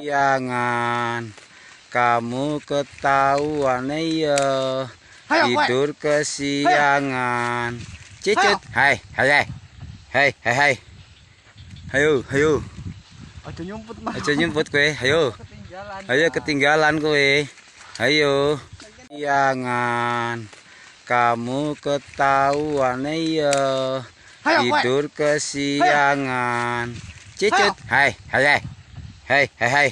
Jangan kamu ketahuan ya tidur kesiangan. Cicut, hai, hai, hai, hai, hai, ayo, ayo, aja nyumput kue, ayo, ayo ketinggalan kue, ayo. Jangan kamu ketahuan ya tidur kesiangan. Cicut, hai, hai, hai, hai, hai.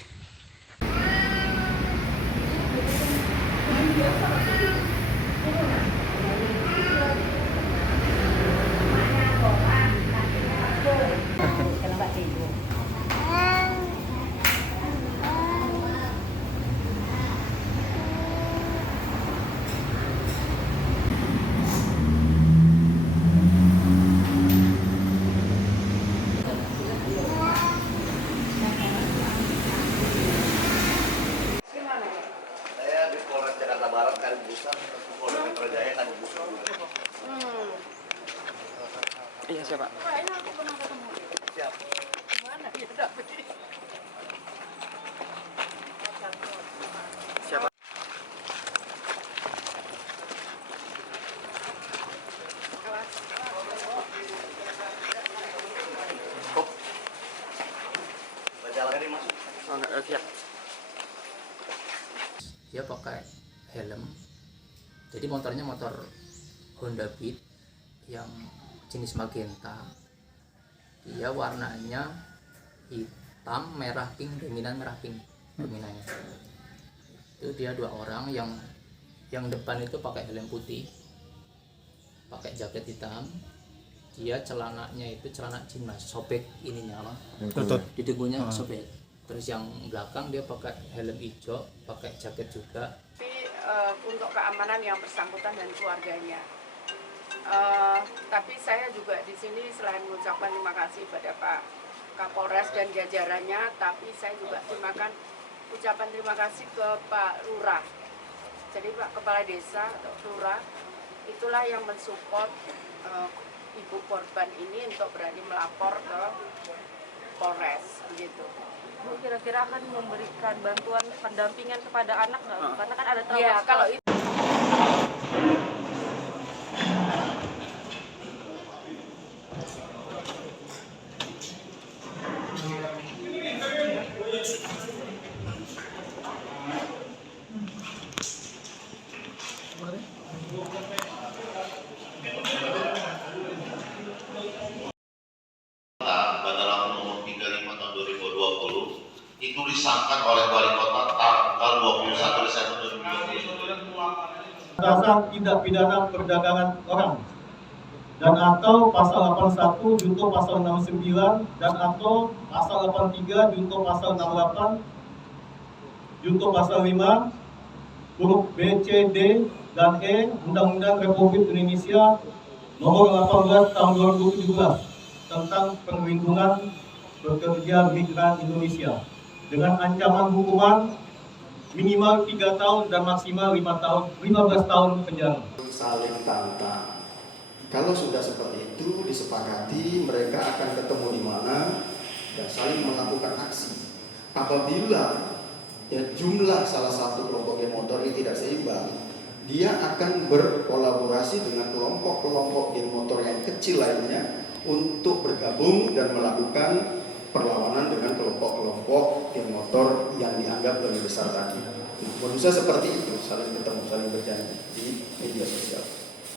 Iya siapa? Siap. Siapa? Siap. Dia pakai helm, jadi motornya motor Honda Beat yang jenis magenta. Dia warnanya hitam, merah, pink, dominan merah pink dominannya. Itu dia dua orang, yang depan itu pakai helm putih, pakai jaket hitam. Dia celananya itu celana jinas, sobek ininya apa? Di dagunya sobek. Terus yang belakang dia pakai helm hijau, pakai jaket juga. Tapi untuk keamanan yang bersangkutan dan keluarganya. Tapi saya juga di sini selain mengucapkan terima kasih pada Pak Kapolres dan jajarannya, tapi saya juga ucapan terima kasih ke Pak Lurah. Jadi Pak Kepala Desa atau Lurah itulah yang mensupport ibu korban ini untuk berani melapor ke Polres begitu. Bu, kira-kira akan memberikan bantuan pendampingan kepada anak nggak? Karena kan ada trauma. Ya, kalau itu Bandara nomor 35 tahun 2020 itu disahkan oleh Wali Kota tanggal 21 Desember 2020. Dasar tindak pidana perdagangan orang dan atau pasal 81 junto pasal 69 dan atau pasal 83 junto pasal 68 junto pasal 5 huruf B, C, D, dan E Undang-Undang Republik Indonesia nomor 18 tahun 2017 tentang perlindungan pekerja migran Indonesia dengan ancaman hukuman minimal 3 tahun dan maksimal 15 tahun penjara. Saling tantang. Kalau sudah seperti itu disepakati, mereka akan ketemu di mana dan saling melakukan aksi. Apabila jumlah salah satu kelompok geng motor ini tidak seimbang, dia akan berkolaborasi dengan kelompok-kelompok geng motor yang kecil lainnya untuk bergabung dan melakukan perlawanan dengan kelompok-kelompok geng motor yang dianggap lebih besar tadi. Manusia seperti itu, saling ketemu, saling berjanji.